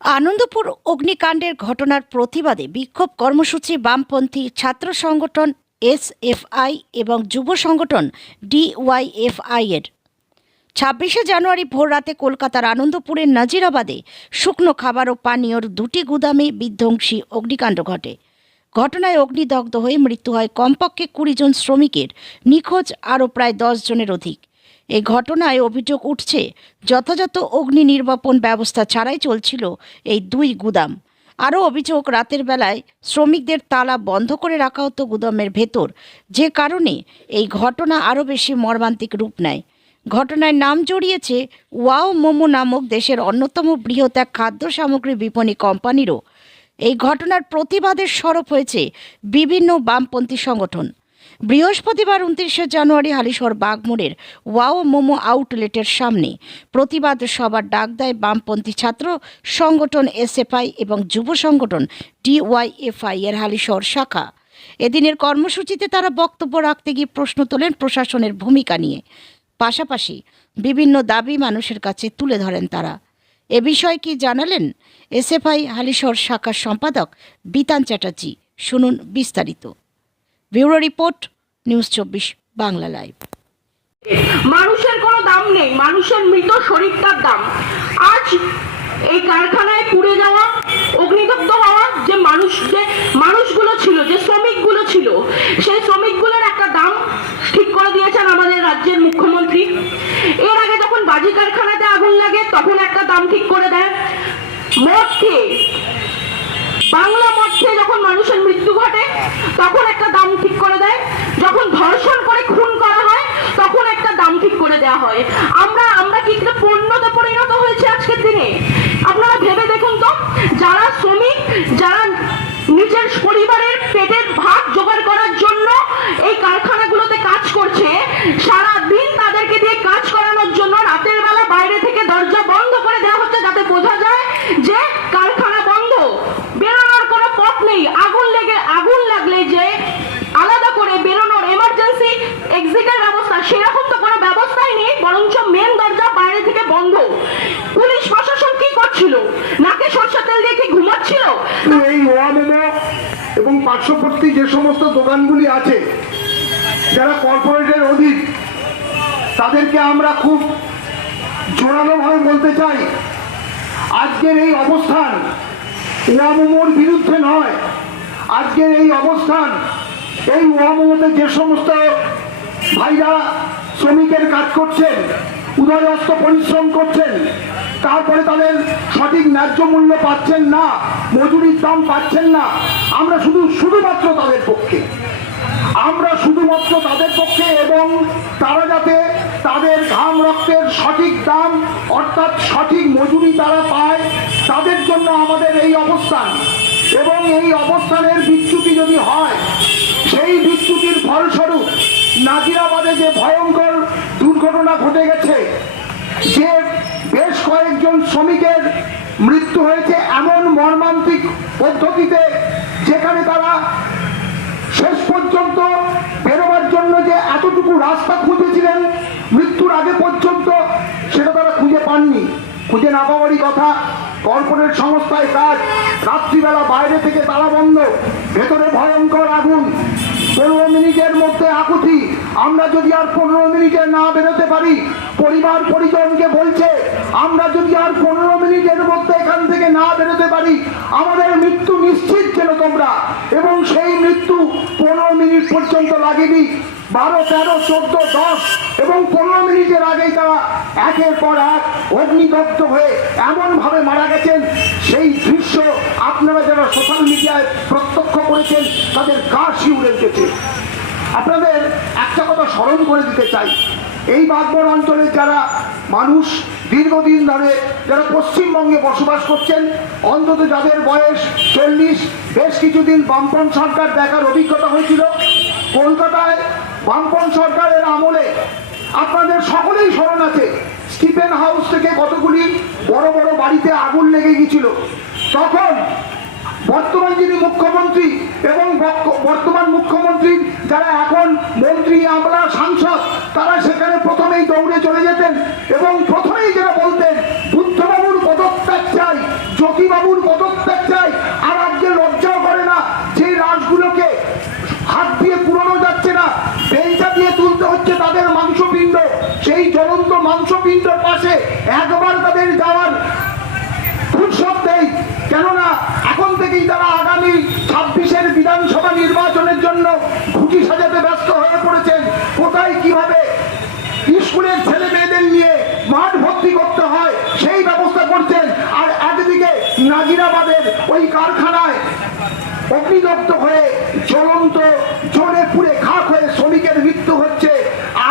আনন্দপুর অগ্নিকাণ্ডের ঘটনার প্রতিবাদে বিক্ষোভ কর্মসূচি বামপন্থী ছাত্র সংগঠন এসএফআই এবং যুব সংগঠন ডিওয়াইএফআই এর ২৬শে জানুয়ারি ভোররাতে কলকাতার আনন্দপুরের নাজিরাবাদে শুকনো খাবার ও পানীয়র দুটি গুদামে বিধ্বংসী অগ্নিকাণ্ড ঘটে। ঘটনায় অগ্নিদগ্ধ হয়ে মৃত্যু হয় কমপক্ষে ২০ জন শ্রমিকের, নিখোঁজ আরও প্রায় ১০ জনের অধিক। এই ঘটনায় অভিযোগ উঠছে যথাযথ অগ্নি নির্বাপন ব্যবস্থা ছাড়াই চলছিল এই দুই গুদাম। আরও অভিযোগ, রাতের বেলায় শ্রমিকদের তালা বন্ধ করে রাখা হতো গুদামের ভেতর, যে কারণে এই ঘটনা আরও বেশি মর্মান্তিক রূপ নেয়। ঘটনায় নাম জড়িয়েছে ওয়াও মোমো নামক দেশের অন্যতম বৃহৎ এক খাদ্য সামগ্রী বিপণী কোম্পানিরও। এই ঘটনার প্রতিবাদে সরব হয়েছে বিভিন্ন বামপন্থী সংগঠন। বৃহস্পতিবার ২৯শে জানুয়ারি হালিশহর বাগমোড়ের ওয়াও মোমো আউটলেটের সামনে প্রতিবাদ সভার ডাক দেয় বামপন্থী ছাত্র সংগঠন এসএফআই এবং যুব সংগঠন ডিওয়াইএফআই এর হালিশহর শাখা। এদিনের কর্মসূচিতে তারা বক্তব্য রাখতে গিয়ে প্রশ্ন তোলেন প্রশাসনের ভূমিকা নিয়ে। পাশাপাশি বিভিন্ন দাবি মানুষের কাছে তুলে ধরেন তারা। এ বিষয়ে কি জানালেন এসএফআই হালিশহর শাখার সম্পাদক বিতান চ্যাটার্জি? শুনুন বিস্তারিত। Bureau report, news ২৪ Bangla live. মানুষের কোনো দাম নেই, মানুষের মৃত শরীরটার দাম। আজ এই কারখানায় পুড়ে যাওয়া, অগ্নিদগ্ধ হওয়া যে মানুষগুলো ছিল, যে শ্রমিকগুলো ছিল, সেই শ্রমিকগুলোর একটা দাম ঠিক করে দিয়েছেন আমাদের রাজ্যের মুখ্যমন্ত্রী। এর আগে যখন বাজি কারখানাতে আগুন লাগে তখন একটা দাম ঠিক করে দেয়। মঠে, বাংলা মঠে যখন মানুষের মৃত্যু ঘটে তখন একটা দাম ঠিক করে দেয়। যখন ধর্ষণ করে খুন করা হয় তখন একটা দাম ঠিক করে দেওয়া হয়। আমরা কি পণ্যতে পরিণত হয়েছে আজকের দিনে? আপনারা ভেবে দেখুন তো, যারা শ্রমিক, যারা নিজের পরিবারের পেটের ভাত জোগাড় করার জন্য এই কারখানাগুলোতে কাজ করছে, সারা দিন তাদেরকে দিয়ে কাজ করানোর জন্য রাতের বেলা বাইরে থেকে দরজা বন্ধ করে দেওয়া হচ্ছে, যাতে বোঝা যায় যে কারখানা বন্ধ, বেরোনোর কোনো পথ নেই। আগুন লাগলে যে আলাদা করে বেরোনোর এমার্জেন্সি এক্সিটের ব্যবস্থা, সেরকম তো কোনো ব্যবস্থাই নেই, বরঞ্চ মেন দরজা বাইরে থেকে বন্ধ। পুলিশ প্রশাসন কি করছিল? নাকে সরষের তেল দিয়ে কি ঘুমাচ্ছিল? এই ওয়ামোমো এবং পার্শ্ববর্তী যে সমস্ত দোকানগুলি আছে যারা কর্পোরেটের অধীন, তাদেরকে আমরা খুব জোরালোভাবে বলতে চাই, আজকের এই অবস্থান ওয়ামোমোর বিরুদ্ধে নয়। আজকের এই অবস্থান এই ওয়ামোমোতে যে সমস্ত ভাইরা শ্রমিকের কাজ করছেন, উদয়স্ত পরিশ্রম করছেন, তারপরে তাদের সঠিক ন্যায্য মূল্য পাচ্ছেন না, মজুরির দাম পাচ্ছেন না, আমরা শুধুমাত্র তাদের পক্ষে, এবং তারা যাতে তাদের ঘাম রক্তের সঠিক দাম অর্থাৎ সঠিক মজুরি তারা পায়, তাদের জন্য আমাদের এই অবস্থান। এবং এই অবস্থানের বিচ্যুতি যদি হয়, সেই বিচ্যুতির ফলস্বরূপ নাজিরাবাদে যে ভয়ঙ্কর দুর্ঘটনা ঘটে গেছে, যে বেশ কয়েকজন শ্রমিকের মৃত্যু হয়েছে এমন মর্মান্তিক পদ্ধতিতে, যেখানে তারা শেষ পর্যন্ত বেরোবার জন্য যে এতটুকু রাস্তা খুঁজেছিলেন মৃত্যুর আগে পর্যন্ত, সেটা তারা খুঁজে পাননি। খুঁজে না পাওয়ারই কথা। কর্পোরেট সংস্থায় কাজ, রাত্রিবেলা বাইরে থেকে তালা বন্ধ, ভেতরে ভয়ঙ্কর আগুন, 15 মিনিটের মধ্যে আকুতি। আমরা যদি আর 15 মিনিটে না বেরোতে পারি, পরিবার পরিজনকে বলছে, আমরা যদি আর 15 মিনিটের মধ্যে এখান থেকে না বেরোতে পারি, আমাদের মৃত্যু নিশ্চিত যেন তোমরা। এবং সেই মৃত্যু 15 মিনিট পর্যন্ত লাগেনি, 12, 13, 14, 10 এবং 15 মিনিটের আগেই তারা একের পর এক অগ্নিদগ্ধ হয়ে এমনভাবে মারা গেছেন, সেই দৃশ্য আপনারা যারা সোশ্যাল মিডিয়ায় প্রত্যক্ষ করেছেন তাদের গা শিউরে উঠেছে। আপনাদের একটা কথা স্মরণ করে দিতে চাই, এই বাগমোড় অঞ্চলের যারা মানুষ দীর্ঘদিন ধরে যারা পশ্চিমবঙ্গে বসবাস করছেন, অন্তত যাদের বয়স 40, বেশ কিছুদিন বামপন্থ সরকার দেখার অভিজ্ঞতা হয়েছিল কলকাতায়। বামপন্থ সরকারের আমলে আপনাদের সকলেই স্মরণ আছে, স্টিফেন হাউস থেকে কতগুলি বড় বড় বাড়িতে আগুন লেগে গিয়েছিল। তখন বর্তমান যিনি মুখ্যমন্ত্রী এবং বর্তমান মুখ্যমন্ত্রীর যারা এখন মন্ত্রী, আমলা, সাংসদ, তারা সেখানে প্রথমেই দৌড়ে চলে যেতেন এবং প্রথমেই যেটা বলতেন, বুদ্ধবাবুর পদত্যাগ চাই, জ্যোতিবাবুর পদত্যাগ চাই। আর আজকে লজ্জাও করে না, যে লাশগুলোকে হাত দিয়ে পুরনো যাচ্ছে না, বেলচা দিয়ে তুলতে হচ্ছে তাদের মাংসপিণ্ড, সেই জ্বলন্ত মাংসপিণ্ডের পাশে একবার তাদের যাওয়ার ফুরসত নেই। কেননা এখন থেকেই তারা আগামী 26-এর বিধানসভা নির্বাচনের জন্য খুঁটি সাজাতে ব্যস্ত হয়ে পড়েছেন। কোথায় কিভাবে স্কুলের ছেলে মেয়েদের নিয়ে মাঠ ভর্তি করতে হয় সেই ব্যবস্থা করছেন। আর একদিকে নাজিরাবাদের ওই কারখানায় অগ্নিদগ্ধ হয়ে জ্বলন্ত জ্বলে পুড়ে খাক হয়ে শ্রমিকের মৃত্যু হচ্ছে।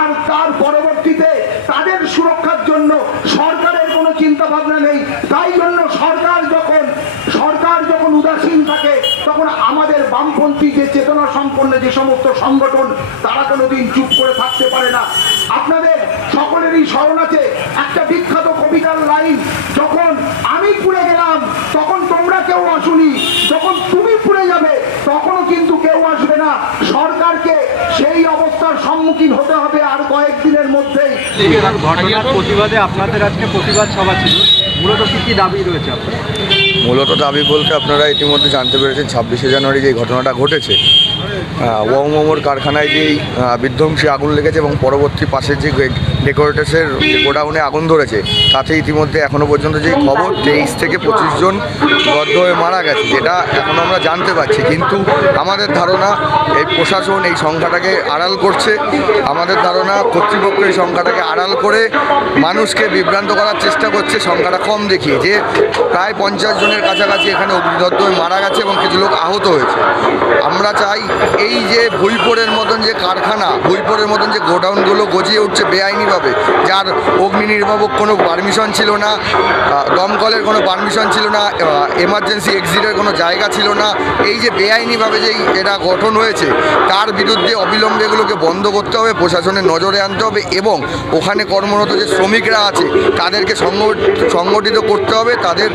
আর তার পরবর্তীতে তাদের সুরক্ষার জন্য সরকারের কোনো চিন্তা ভাবনা নেই। তাই জন্য সরকার যখন উদাসীন থাকে, তখন আমাদের বামপন্থী যে চেতনা সম্পন্ন যে সমস্ত সংগঠন, তারা কোনোদিন চুপ করে থাকতে পারে না। আপনাদের সকলেরই স্মরণ আছে একটা বিখ্যাত কবিতার লাইন, যখন আমি পুড়ে গেলাম তখন তোমরা কেউ আসুনি, যখন তুমি পুড়ে যাবে তখনও কিন্তু কেউ আসবে না। সরকারকে সেই অবস্থার সম্মুখীন হতে হবে আর কয়েকদিনের মধ্যেই। ঘটনার প্রতিবাদে আপনাদের আজকে প্রতিবাদ সভা ছিল, মূলত কি দাবি রয়েছে আপনার? মূলত দাবি বলতে আপনারা ইতিমধ্যে জানতে পেরেছেন 26শে জানুয়ারি যে ঘটনাটা ঘটেছে, ওয়াউমোমোর কারখানায় যেই বিধ্বংসী আগুন লেগেছে এবং পরবর্তী পাশের যে ডেকোরেটার্সের গোডাউনে আগুন ধরেছে, তাতে ইতিমধ্যে এখনও পর্যন্ত যে খবর 23 থেকে 25 জন দগ্ধ হয়ে মারা গেছে, যেটা এখন আমরা জানতে পারছি। কিন্তু আমাদের ধারণা এই প্রশাসন এই সংখ্যাটাকে আড়াল করছে। আমাদের ধারণা কর্তৃপক্ষ এই সংখ্যাটাকে আড়াল করে মানুষকে বিভ্রান্ত করার চেষ্টা করছে, সংখ্যাটা কম দেখিয়ে, যে প্রায় 50 জনের কাছাকাছি এখানে অগ্নিদগ্ধ হয়ে মারা গেছে এবং কিছু লোক আহত হয়েছে। আমরা চাই এই যে ভুইপুরের মতন যে কারখানা, ভুইপুরের মতন যে গোডাউনগুলো গজিয়ে উঠছে বেআইনিভাবে, যার অগ্নি নির্বাপক কোনো পারমিশন ছিল না, দমকলের কোনো পারমিশন ছিল না, এমার্জেন্সি এক্সিটের কোনো জায়গা ছিল না, এই যে বেআইনিভাবে যেই এটা গঠন হয়েছে, তার বিরুদ্ধে অবিলম্বে এগুলোকে বন্ধ করতে হবে, প্রশাসনের নজরে আনতে হবে এবং ওখানে কর্মরত যে শ্রমিকরা আছে তাদেরকে সংগঠিত করতে হবে, তাদের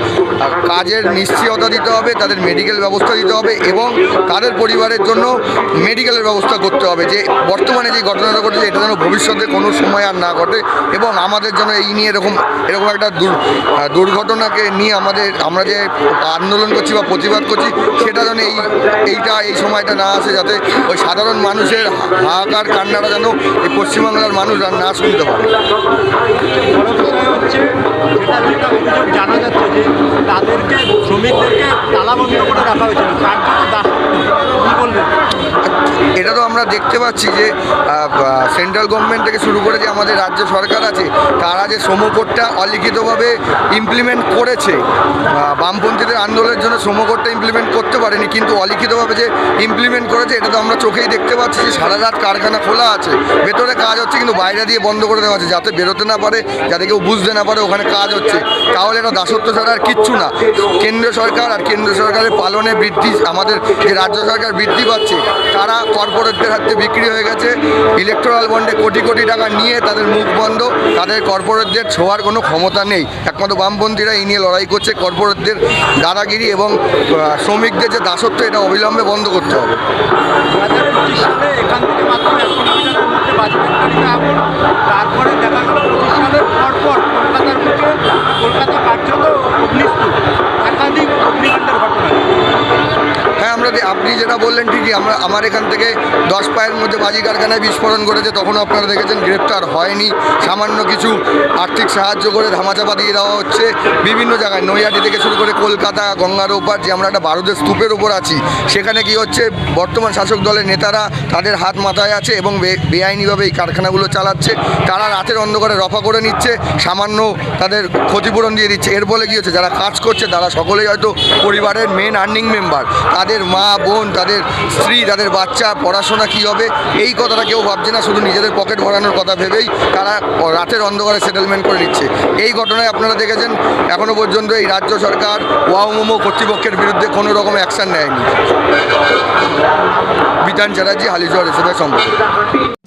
কাজের নিশ্চয়তা দিতে হবে, তাদের মেডিকেল ব্যবস্থা দিতে হবে এবং তাদের পরিবারের জন্য মেডিকেলের ব্যবস্থা করতে হবে। যে বর্তমানে যে ঘটনাটা ঘটেছে, এটা যেন ভবিষ্যতে কোনো সময় আর না ঘটে এবং আমাদের জন্য এই নিয়ে এরকম একটা দুর্ঘটনাকে নিয়ে আমরা যে আন্দোলন করছি বা প্রতিবাদ করছি, সেটা যেন এই সময়টা না আসে, যাতে ওই সাধারণ মানুষের হাহাকার কান্নাটা যেন এই পশ্চিমবাংলার মানুষ আর না শুনতে পারে। জানা যাচ্ছে যে তাদেরকে, শ্রমিকদেরকে তালাবন্ধ করে রাখা হয়েছিল, কি বলবেন? এটা তো আমরা দেখতে পাচ্ছি যে সেন্ট্রাল গভর্নমেন্ট থেকে শুরু করে যে আমাদের রাজ্য সরকার আছে, তারা যে শ্রম কোডটা অলিখিতভাবে ইমপ্লিমেন্ট করেছে, বামপন্থীদের আন্দোলনের জন্য শ্রম কোডটা ইমপ্লিমেন্ট করতে পারেনি, কিন্তু অলিখিতভাবে যে ইমপ্লিমেন্ট করেছে, এটা তো আমরা চোখেই দেখতে পাচ্ছি যে সারা রাত কারখানা খোলা আছে, ভেতরে কাজ হচ্ছে, কিন্তু বাইরে দিয়ে বন্ধ করে দেওয়া আছে, যাতে বেরোতে না পারে, যাতে কেউ বুঝতে না পারে ওখানে কাজ হচ্ছে। তাহলে এটা দাসত্ব ছাড়া আর কিচ্ছু না। কেন্দ্র সরকার আর কেন্দ্র সরকারের পালনে বৃদ্ধি, আমাদের যে রাজ্য সরকার বৃদ্ধি পাচ্ছে, তারা কর্পোরেটদের হাতে বিক্রি হয়ে গেছে। ইলেকট্রাল বন্ডে কোটি কোটি টাকা নিয়ে তাদের মুখ বন্ধ, তাদের কর্পোরেটদের ছোঁয়ার কোনো ক্ষমতা নেই। একমাত্র বামপন্থীরা এই নিয়ে লড়াই করছে। কর্পোরেটদের দাদাগিরি এবং শ্রমিকদের যে দাসত্ব, এটা অবিলম্বে বন্ধ করতে হবে। 2025 সালে এখান থেকে মাত্র 1 কিলোমিটারের মধ্যে বাজপেয়ীর আগুন, তারপরে দেখা গেল 25 সালের পরপর কলকাতা কার্যত অগ্নিস্তূপ, একাধিক অগ্নিকাণ্ডের ঘটনা। হ্যাঁ, আপনি যেটা বললেন ঠিকই। আমার এখান থেকে 10 পায়ের মধ্যে বাজি কারখানায় বিস্ফোরণ করেছে, তখনও আপনারা দেখেছেন গ্রেপ্তার হয়নি। সামান্য কিছু আর্থিক সাহায্য করে ধামাচাপা দিয়ে দেওয়া হচ্ছে বিভিন্ন জায়গায়, নৈহাটি থেকে শুরু করে কলকাতা, গঙ্গার ওপার, যে আমরা একটা বারুদের স্তূপের ওপর আছি, সেখানে কি হচ্ছে, বর্তমান শাসক দলের নেতারা তাদের হাত মাথায় আছে এবং বেআইনিভাবে এই কারখানাগুলো চালাচ্ছে। তারা রাতের অন্ধকারে রফা করে নিচ্ছে, সামান্য তাদের ক্ষতিপূরণ দিয়ে দিচ্ছে। এর ফলে কী হচ্ছে, যারা কাজ করছে তারা সকলেই হয়তো পরিবারের মেন আর্নিং মেম্বার, তাদের মা বোন, তাদের স্ত্রী, তাদের বাচ্চা পড়াশোনা কী হবে এই কথাটা কেউ ভাবছে না, শুধু নিজেদের পকেট ভরানোর কথা ভেবেই তারা রাতের অন্ধকারে সেটেলমেন্ট করে নিচ্ছে। এই ঘটনায় আপনারা দেখেছেন এখনও পর্যন্ত এই রাজ্য সরকার ওয়াউমোমো কর্তৃপক্ষের বিরুদ্ধে কোনো রকম অ্যাকশান নেয়নি। বিধান চ্যাটার্জি, হালিশহর এসএফআই সম্পাদক।